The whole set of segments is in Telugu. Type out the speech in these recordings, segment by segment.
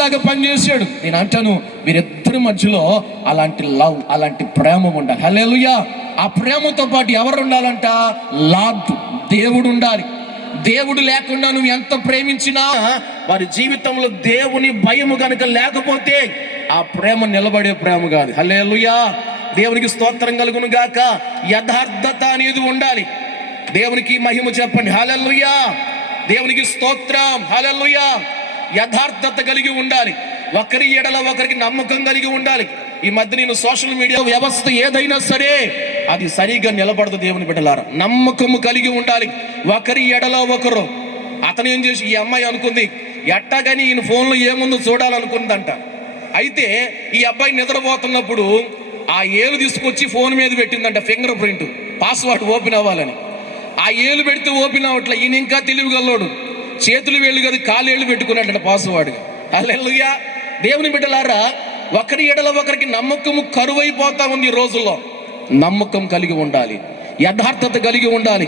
లాగా పనిచేశాడు. నేను అంటాను, వీరిద్దరి మధ్యలో అలాంటి లవ్, అలాంటి ప్రేమ ఉండాలి. హల్లెలూయా. ఆ ప్రేమతో పాటు ఎవరు ఉండాలంట? లార్డ్, దేవుడు ఉండాలి. దేవుడు లేకుండా నువ్వు ఎంత ప్రేమించినా వారి జీవితంలో దేవుని భయము కనుక లేకపోతే ఆ ప్రేమ నిలబడే ప్రేమ కాదు. హల్లెలూయా. దేవునికి స్తోత్రం కలుగును గాక. యథార్థత అనేది ఉండాలి. దేవునికి మహిమ చెప్పండి. హల్లెలూయా. దేవునికి స్తోత్రం. హల్లెలూయా. యథార్థత కలిగి ఉండాలి. ఒకరి ఎడల ఒకరికి నమ్మకం కలిగి ఉండాలి. ఈ మధ్య నేను సోషల్ మీడియా వ్యవస్థ ఏదైనా సరే అది సరిగా నిలబడదు. దేవుని బిడ్డలారా, నమ్మకము కలిగి ఉండాలి. ఒకరి ఎడల ఒకరు. అతను ఏం చేసి, ఈ అమ్మాయి అనుకుంది ఎట్టాగాని ఈయన ఫోన్లో ఏముందో చూడాలనుకుందంట. అయితే ఈ అబ్బాయి నిద్రపోతున్నప్పుడు ఆ ఏలు తీసుకొచ్చి ఫోన్ మీద పెట్టిందంట, ఫింగర్ ప్రింట్, పాస్వర్డ్ ఓపెన్ అవ్వాలని. ఆ ఏలు పెడితే ఓపెన్ అవ్వట్లే. ఈయన ఇంకా తెలివిగల్లోడు, చేతులు వేళ్ళు కాదు కాలేళ్ళు పెట్టుకున్నాడంట పాస్వర్డ్గా. హల్లెలూయా. దేవుని బిడ్డలారా, ఒకరి ఎడల ఒకరికి నమ్మకము కరువైపోతా ఉంది ఈ రోజుల్లో. నమ్మకం కలిగి ఉండాలి, యథార్థత కలిగి ఉండాలి.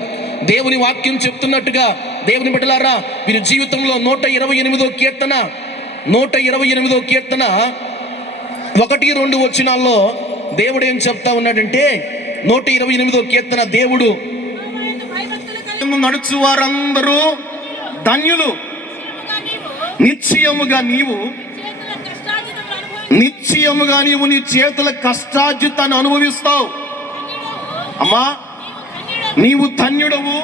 దేవుని వాక్యం చెప్తున్నట్టుగా దేవుని బిడ్డలారా, వీరి జీవితంలో 128వ కీర్తన 128వ కీర్తన 1-2 వచనాల్లో దేవుడు ఏం చెప్తా ఉన్నాడంటే, 128వ కీర్తన, దేవుడు నడుచు వారందరూ ధన్యులు, నిశ్చయముగా నీవు నీ చేతుల కష్టార్జితాన్ని అనుభవిస్తావు. అమ్మా, నీవు ధన్యుడవు,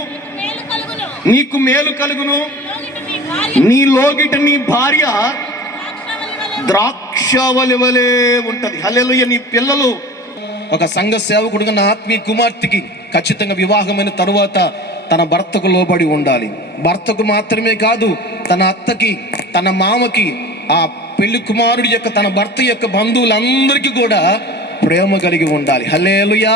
నీకు మేలు కలుగును. నీ లోగిట నీ భార్య ద్రాక్షవల్లి వలె ఉంటది. హల్లెలూయా. నీ పిల్లలు, ఒక సంఘ సేవకుడిగా నా ఆత్మీయ కుమార్తెకి ఖచ్చితంగా వివాహమైన తరువాత తన భర్తకు లోబడి ఉండాలి. భర్తకు మాత్రమే కాదు, తన అత్తకి, తన మామకి, ఆ పెళ్లి కుమారుడి యొక్క, తన భర్త యొక్క బంధువులందరికీ కూడా ప్రేమ కలిగి ఉండాలి. హల్లెలూయా.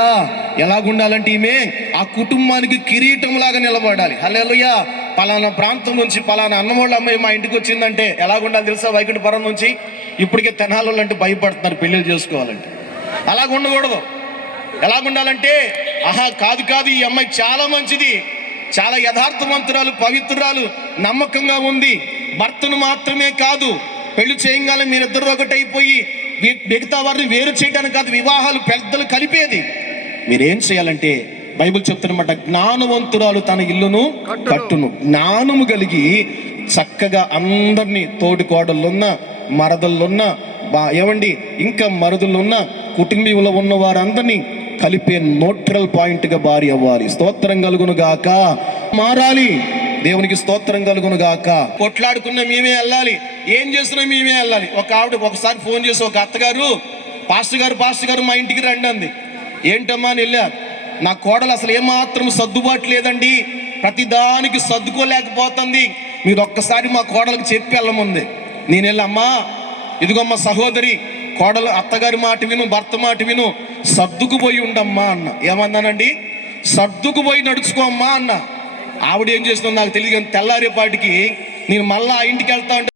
ఎలాగుండాలంటే ఈమె ఆ కుటుంబానికి కిరీటం లాగా నిలబడాలి. హల్లెలూయా. పలానా ప్రాంతం నుంచి పలానా అన్నవాళ్ళ అమ్మాయి మా ఇంటికి వచ్చిందంటే ఎలాగుండాలి తెలుసా? వైకుంఠపురం నుంచి ఇప్పటికే తెనాలి అంటే భయపడుతున్నారు పెళ్ళిళ్ళు చేసుకోవాలంటే. అలాగుండకూడదు. ఎలాగుండాలంటే, కాదు ఈ అమ్మాయి చాలా మంచిది, చాలా యథార్థవంతురాలు, పవిత్రురాలు, నమ్మకంగా ఉంది. భర్తను మాత్రమే కాదు, పెళ్లి చేయగానే మీరిద్దరు ఒకటైపోయి మిగతా వారిని వేరు చేయడానికి కాదు, వివాహాలు పెద్దలు కలిపేది. మీరేం చేయాలంటే, బైబిల్ చెప్తున్నమాట, జ్ఞానవంతురాలు తన ఇల్లును కట్టును. జ్ఞానము కలిగి చక్కగా అందరినీ, తోటి కోడళ్ళున్న, మరదళ్ళున్న, ఏమండి ఇంకా మరుదులున్న, కుటుంబంలో ఉన్న వారందరినీ కలిపే న్యూట్రల్ పాయింట్గా భార్య అవ్వాలి. స్తోత్రం కలుగును గాక. మారాలి. దేవునికి స్తోత్రం కలుగును గాక. కొట్లాడుకున్న మేమే వెళ్ళాలి, ఏం చేస్తున్నా మేమే వెళ్ళాలి. ఒక ఆవిడ ఒకసారి ఫోన్ చేసి, ఒక అత్తగారు, పాస్టర్ గారు మా ఇంటికి రండి అంది. ఏంటమ్మా అని వెళ్ళా. నా కోడలు అసలు ఏమాత్రం సర్దుబాటు లేదండి, ప్రతిదానికి సర్దుకోలేకపోతుంది, మీరు ఒక్కసారి మా కోడలకు చెప్పి వెళ్ళముంది. నేను వెళ్ళి, అమ్మా ఇదిగోమ్మ సహోదరి, కోడలు అత్తగారి మాట విను, భర్త మాట విను, సర్దుకుపోయి ఉండమ్మా అన్న. ఏమన్నానండి? సర్దుకుపోయి నడుచుకో అమ్మా అన్న. ఆవిడ ఏం చేస్తుందో నాకు తెలియదు, కానీ తెల్లారేపాటికి నేను మళ్ళీ ఆ ఇంటికి వెళ్తా ఉంటే